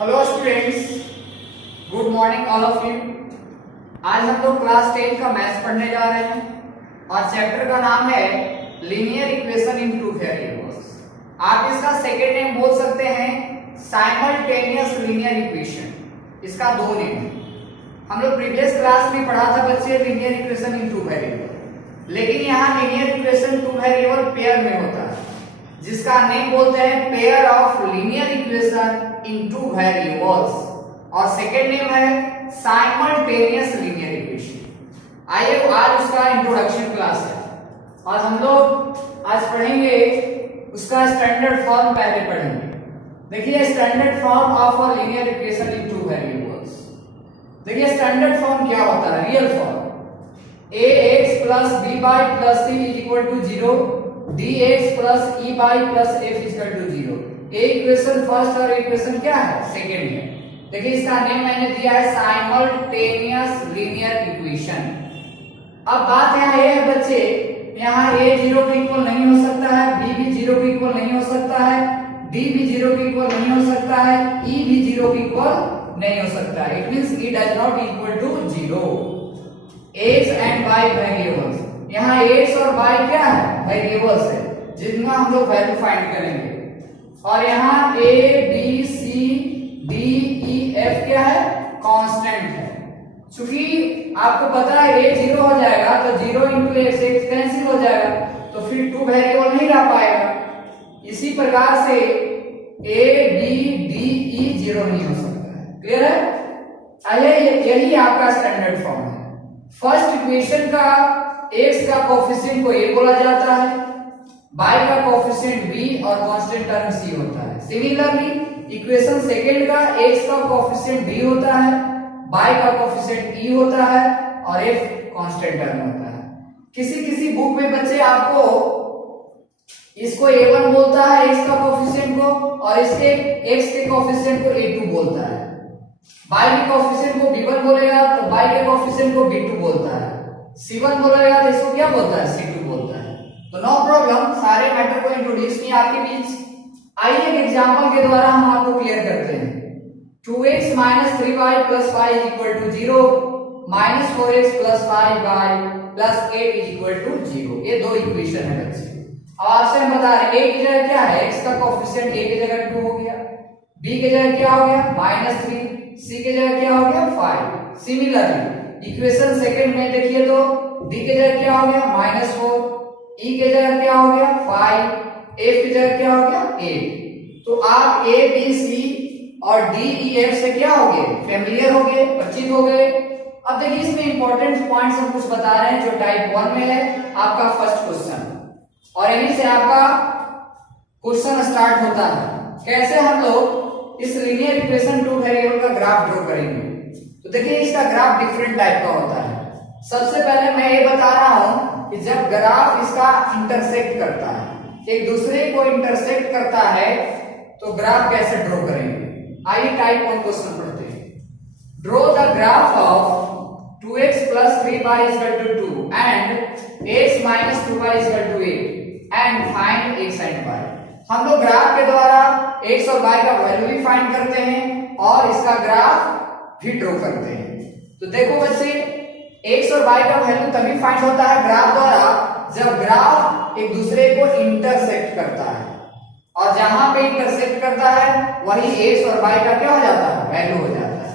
Hello students, good morning all of you. आज हम लोग क्लास 10 का मैथ्स पढ़ने जा रहे हैं और चैप्टर का नाम है linear equation in two variables. आप इसका सेकेंड नेम बोल सकते हैं साइमल्टेनियस लीनियर इक्वेशन। इसका दो नेम है। हम लोग प्रीवियस क्लास में पढ़ा था बच्चे linear equation in two variable, लेकिन यहाँ linear equation two variable pair में होता है, जिसका नेम बोलते हैं pair of linear equation in two variables, और सेकेंड नेम है साइमल्टेनियस लीनियर इक्वेशन। आइए आज उसका इंट्रोडक्शन क्लास है और हम लोग आज पढ़ेंगे उसका स्टैंडर्ड फॉर्म। पहले पढ़ेंगे, देखिए standard form of a linear equation in two variables. देखिए स्टैंडर्ड फॉर्म क्या होता है, real form ax plus by plus c is equal to 0, dx plus by plus f is equal to 0। ये equation first और equation क्या है, second है। देखिए इसका नेम मैंने दिया है साइमल्टेनियस लीनियर इक्वेशन। अब बात यहाँ ये है बच्चे, यहाँ a 0 के इक्वल नहीं हो सकता है, b भी 0 के इक्वल नहीं हो सकता है, d भी 0 के इक्वल नहीं हो सकता है, e भी 0 के इक्वल नहीं हो सकता है। It means e does not equal to 0। x and y variables, यहाँ x और y क्या है, वेरिएबल्स है जिनका हम लोग वैल्यू फाइंड करेंगे। और यहाँ a b c d e f क्या है, कांस्टेंट है। क्योंकि आपको पता है a 0 हो जाएगा तो 0 इंटू x कैंसिल हो जाएगा, तो फिर टू वेरिएबल नहीं रह पाएगा। इसी प्रकार से a b d e 0 नहीं हो सकता है। क्लियर है? आइए यही आपका स्टैंडर्ड फॉर्म है। फर्स्ट इक्वेशन का x का कोफिशिएंट को a बोला जाता है, y का कोफिशिएंट b और कांस्टेंट टर्म c होता है। सिमिलरली इक्वेशन सेकंड का x का कोफिशिएंट b होता है, y का कोफिशिएंट e होता है और f कांस्टेंट टर्म होता है। किसी किसी बुक में बच्चे आपको इसको a1 बोलता है x का कोफिशिएंट को, और इसके x के कोफिशिएंट को a2 बोलता है। y के कोफिशिएंट को b1 बोलेगा तो y के कोफिशिएंट को b2 बोलता है, c1 बोलेगा तो इसको क्या बोलता है, c2 बोलता है। तो नो प्रॉब्लम, सारे मैटर को इंट्रोड्यूस किया आपके बीच। आइए एक एग्जांपल के द्वारा हम आपको क्लियर करते हैं। 2x - 3y + 5 = 0, -4x + 5y + 8 = 0। ये दो इक्वेशन है बच्चे। अब आपसे हम बता रहे हैं a की जगह क्या है, x का कोफिशिएंट a की जगह 2 हो गया, b की जगह क्या हो गया -3, c की जगह क्या हो गया 5। सिमिलरली इक्वेशन सेकंड में देखिए तो d की जगह क्या हो गया -4, e की जगह क्या हो गया 5, f की जगह क्या हो गया 8। तो आप a b c और d e f से क्या हो गए, फेमिलियर हो गए, परिचित हो गए। अब देखिए इसमें इंपॉर्टेंट पॉइंट्स हम कुछ बता रहे हैं जो टाइप 1 में है आपका फर्स्ट क्वेश्चन, और यहीं से आपका क्वेश्चन स्टार्ट होता है। कैसे हम लोग इस लीनियर इक्वेशन टू वेरिएबल का ग्राफ ड्रॉ करेंगे। तो देखिए इसका ग्राफ डिफरेंट टाइप का होता है। सबसे पहले मैं ये बता रहा हूं कि जब ग्राफ इसका इंटरसेक्ट करता है, एक दूसरे को इंटरसेक्ट करता है, तो ग्राफ कैसे ड्रॉ करेंगे। आइए टाइप 1 क्वेश्चन पढ़ते हैं। Draw the graph of 2x + 3y = 2 and x - 2y = 8 and find x and y। हम लोग ग्राफ के द्वारा x और y का वैल्यू भी फाइंड करते हैं और इसका ग्राफ भी ड्रॉ करते हैं। तो देखो बच्चे, x और y का वैल्यू तभी फाइंड होता है ग्राफ द्वारा जब ग्राफ एक दूसरे को इंटरसेक्ट करता है, और जहां पे इंटरसेक्ट करता है वही x और y का क्या हो जाता है, वैल्यू हो जाता है।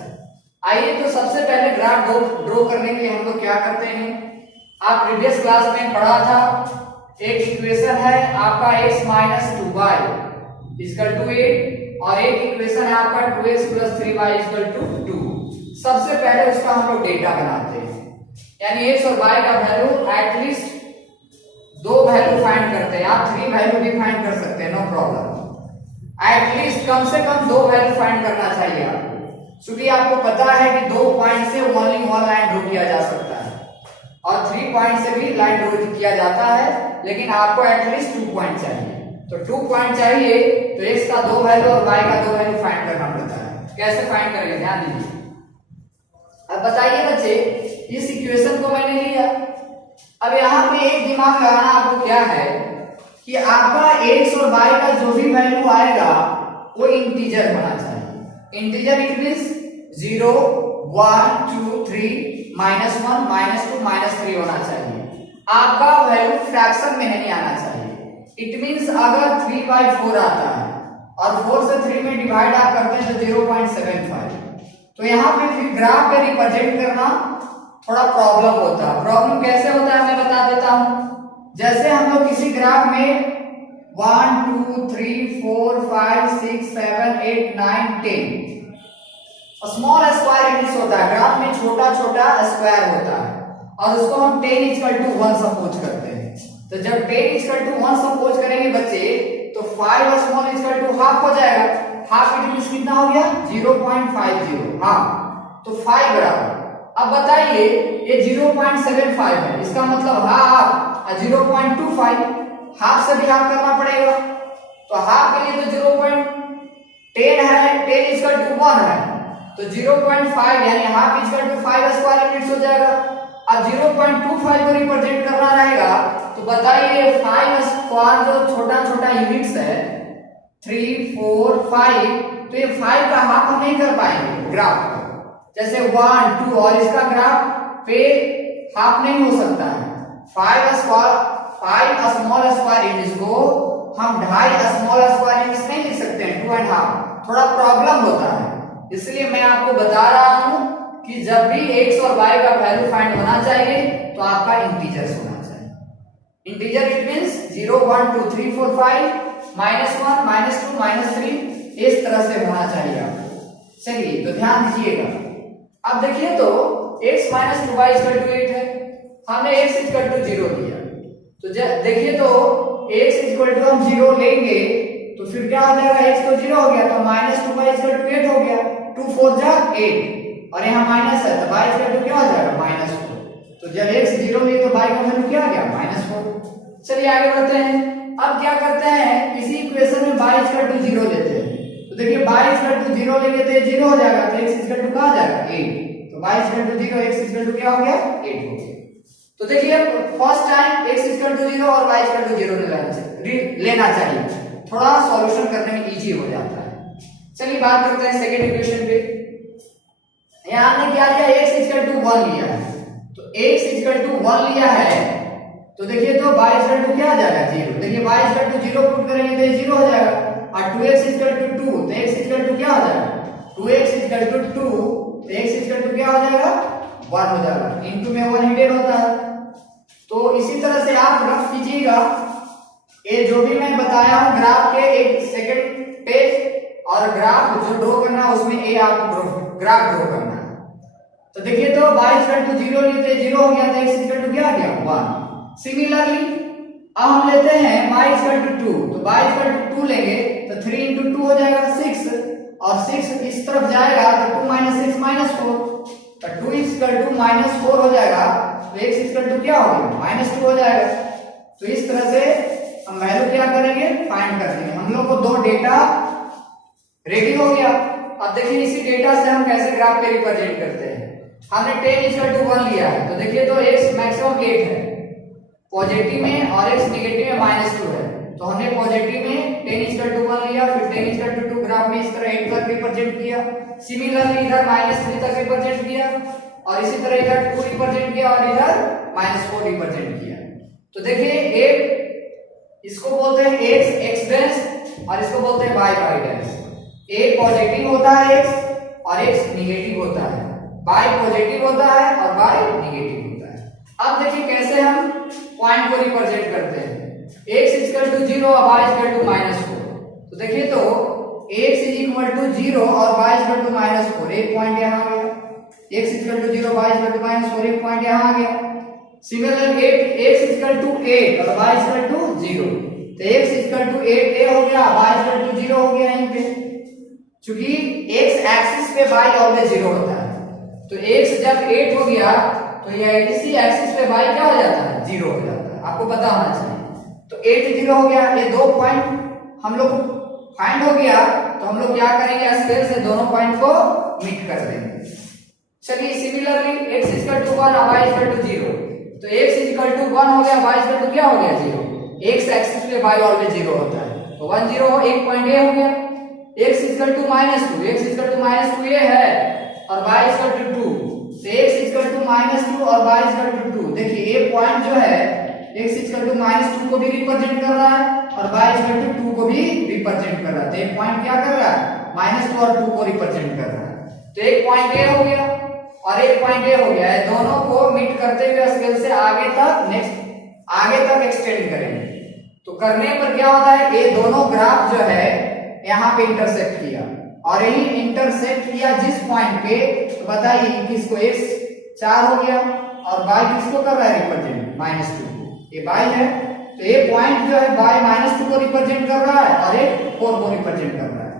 आइए तो सबसे पहले ग्राफ ड्रॉ करने के लिए हम लोग क्या करते हैं। आप प्रीवियस क्लास में पढ़ा था, एक इक्वेशन है आपका x - 2y = 8 और एक इक्वेशन है आपका 2x + 3y = 2। सबसे पहले उसका हम लोग डेटा बनाते हैं, यानी x और y का वैल्यू एटलीस्ट 2 वैल्यू फाइंड करते हैं। आप 3 वैल्यू भी फाइंड कर सकते हैं, नो प्रॉब्लम। एटलीस्ट कम से कम 2 वैल्यू फाइंड करना चाहिए आपको, क्योंकि आपको पता है कि 2 पॉइंट से ओनली 1 लाइन ड्रॉ किया जा सकता है और 3 पॉइंट से भी लाइन ड्रॉ किया जाता है, लेकिन आपको एटलीस्ट 2 पॉइंट चाहिए। तो 2 पॉइंट चाहिए तो x का 2 वैल्यू और y का 2 वैल्यू फाइंड करना पड़ता है। कैसे फाइंड करेंगे, ध्यान दीजिए। अब बताइए बच्चे, इस इक्वेशन को मैंने लिया, अब यहाँ पे एक दिमाग लगाना आपको क्या है कि आपका x और y का जो भी वैल्यू आएगा वो इंटीजर होना चाहिए। इंटीजर इट मींस 0 1 2 3 -1 -2 -3 होना चाहिए। आपका वैल्यू फ्रैक्शन में नहीं आना चाहिए। इट मींस अगर 3/4 आता है और 4 से 3 में डिवाइड आप करते हैं तो 0.75, तो यहाँ पे फिर ग्राफ पे रिप्रेजेंट करना थोड़ा प्रॉब्लम होता है। प्रॉब्लम कैसे होता है मैं बता देता हूं। जैसे हम लोग किसी ग्राफ में 1 2 3 4 5 6 7 8 9 10 स्मॉल स्क्वायर यूनिट्स होता है। ग्राफ में छोटा छोटा स्क्वायर होता है और उसको हम 10 इक्वल टू 1 सपोज करते हैं। तो जब 10 इक्वल टू 1 सपोज करेंगे बच्चे तो 5 स्मॉल इक्वल टू हाफ हो जाएगा। हाफ इट मींस कितना हो गया 0.50। हाँ, तो 5 बराबर। अब बताइए ये 0.75 है, इसका मतलब हाफ 0.25, हाफ से भी हाफ करना पड़ेगा। तो हाफ के लिए तो 0.10 है, 10 इक्वल टू 1 है, तो 0.5 यानी half equal to 5 square units हो जाएगा। अब 0.25 को रिप्रेजेंट करना रहेगा तो बताइए 5 स्क्वायर जो छोटा छोटा यूनिट्स है 3 4 5, तो ये 5 का हाफ हम नहीं कर पाएंगे ग्राफ पर। जैसे 1 2 और इसका ग्राफ पे हाफ नहीं हो सकता है। 5 स्मॉल स्क्वायर यूनिट्स को हम 2.5 स्मॉल स्क्वायर यूनिट्स नहीं लिख सकते हैं, 2.5 थोड़ा प्रॉब्लम होता है। इसलिए मैं आपको बता रहा हूं कि जब भी x और y का वैल्यू फाइंड होना चाहिए तो आपका इंटीजर्स होना चाहिए। इंटीजर इट मींस 0 1 2 3 4 5 -1 -2 -3 इस तरह से होना चाहिए आपको। चलिए तो ध्यान दीजिएगा। अब देखिए तो x - 2y = 8 है, हमने x = 0 दिया। तो देखिए तो x = हम 0 लेंगे तो फिर क्या हो जाएगा, x तो 0 हो गया तो -2y = 8 हो गया। 2 4 जा 8 और यहाँ माइनस है तो y = क्या हो जाएगा -4। तो जब x 0 लिए तो y का वैल्यू क्या आ गया -4। चलिए आगे बढ़ते हैं। अब क्या करते हैं, इसी इक्वेशन में y = 0 लेते हैं। तो देखिए y = 0 लेंगे तो ये 0 हो जाएगा, तो x = कहां जाएगा 8। तो y = 0 x = क्या हो गया 8 हो गया। तो देखिए फर्स्ट टाइम x = 0 और y = 0 लेना चाहिए, थोड़ा सॉल्यूशन करने में इजी हो जाता है। चलिए बात करते हैं सेकंड इक्वेशन पे। यहां हमने क्या लिया, x = 1 लिया है। तो x = 1 लिया है तो देखिए तो y = क्या आ जाएगा 0। देखिए y = 0 पुट करेंगे तो ये 0 हो जाएगा और 2x = 2 तो x = क्या हो जाएगा 2x = 2 तो x = क्या हो जाएगा 1 हो जाएगा। इनटू में 1 हिडन होता है। तो इसी तरह से आप रफ कीजिएगा, ये जो भी मैं बताया हूं ग्राफ के एक सेकंड पेज और ग्राफ जो ड्रॉ करना है उसमें ए आपको ग्राफ ड्रॉ करना है। तो देखिए तो y = 0 लिए तो 0 हो गया तो x = क्या आ गया 1। सिमिलरली अब हम लेते हैं y = 2 तो y = 2 लेंगे तो 3 × 2 हो जाएगा 6 और 6 इस तरफ जाएगा तो 2 - 6 -4 तो 2 = -4 हो जाएगा तो x = क्या हो गया -2 हो जाएगा। तो इस तरह से हम वैल्यू क्या करेंगे फाइंड कर देंगे। हम लोग को दो डेटा रेडी हो गया। अब देखिए इसी डेटा से हम कैसे ग्राफ पे रिप्रेजेंट करते हैं। हमने 10 = 1 लिया है तो देखिए तो x मैक्सिमम 8 है पॉजिटिव में और x नेगेटिव में -2 है। तो हमने पॉजिटिव में 10 = 1 लिया, फिर 10 = 2 ग्राफ में इस तरह 8 तक रिप्रेजेंट किया। सिमिलरली इधर -3 तक रिप्रेजेंट किया और इसी तरह इधर 2 रिप्रेजेंट किया और इधर -4 रिप्रेजेंट किया। तो देखिए एक इसको बोलते हैं x डैश और इसको बोलते हैं y डैश। a पॉजिटिव होता है x और x नेगेटिव होता है, y पॉजिटिव होता है और y नेगेटिव होता है। अब देखिए कैसे हम पॉइंट को रिप्रेजेंट करते हैं। x = 0 और y = -4। तो देखिए तो x = 0 और y = -4, एक पॉइंट यहाँ आ गया। x = 0 y = -4, एक पॉइंट यहाँ आ गया। सिमिलरली x = 8 और y = 0 तो x = 8 a हो गया, y = 0 हो गया। यहीं पे क्योंकि x एक्सिस पे y ऑलवेज 0 होता है तो x जब 8 हो गया तो ये इसी एक्सिस पे y क्या हो जाता है 0 हो जाता है, आपको पता होना चाहिए। तो 8 0 हो गया, ये दो पॉइंट हम लोग फाइंड हो गया तो हम लोग क्या करेंगे स्केल से दोनों पॉइंट को मीट कर देंगे। चलिए सिमिलरली x = 1 और y = 0 तो x = 1 हो गया, y = क्या हो गया 0। x एक्सिस पे y ऑलवेज 0 होता है तो 1 0 एक पॉइंट a हो गया। x equal to -2, x equal to -2 ये है और y इक्वल टू 2, तो x इक्वल टू -2 और y इक्वल टू 2। देखिए ये पॉइंट जो है x इक्वल टू -2 को भी रिप्रेजेंट कर रहा है और y इक्वल टू 2 को भी रिप्रेजेंट कर रहा है। तो एक पॉइंट क्या कर रहा है, -2 और 2 को रिप्रेजेंट कर रहा है। तो एक पॉइंट ए हो गया और एक पॉइंट ए हो गया है, दोनों को मीट करते हुए स्केल से आगे तक एक्सटेंड करेंगे। तो करने पर क्या होता है, ये दोनों ग्राफ जो है यहाँ पे इंटरसेक्ट किया और यही इंटरसेक्ट किया जिस पॉइंट पे, तो बताइए किसको, x 4 हो गया और y किसको कर रहा है रिप्रेजेंट, -2 को, ये y है। तो ये पॉइंट जो है y -2 को रिप्रेजेंट कर रहा है और एक 4 को रिप्रेजेंट कर रहा है।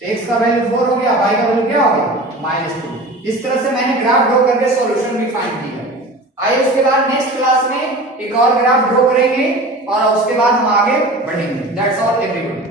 तो x का वैल्यू 4 हो गया, y का वैल्यू क्या हो गया, -2। इस तरह से मैंने ग्राफ ड्रॉ करके सॉल्यूशन भी फाइंड किया। आइए उसके बाद नेक्स्ट क्लास में एक और ग्राफ ड्रॉ करेंगे और उसके बाद हम आगे बढ़ेंगे। That's all everyone.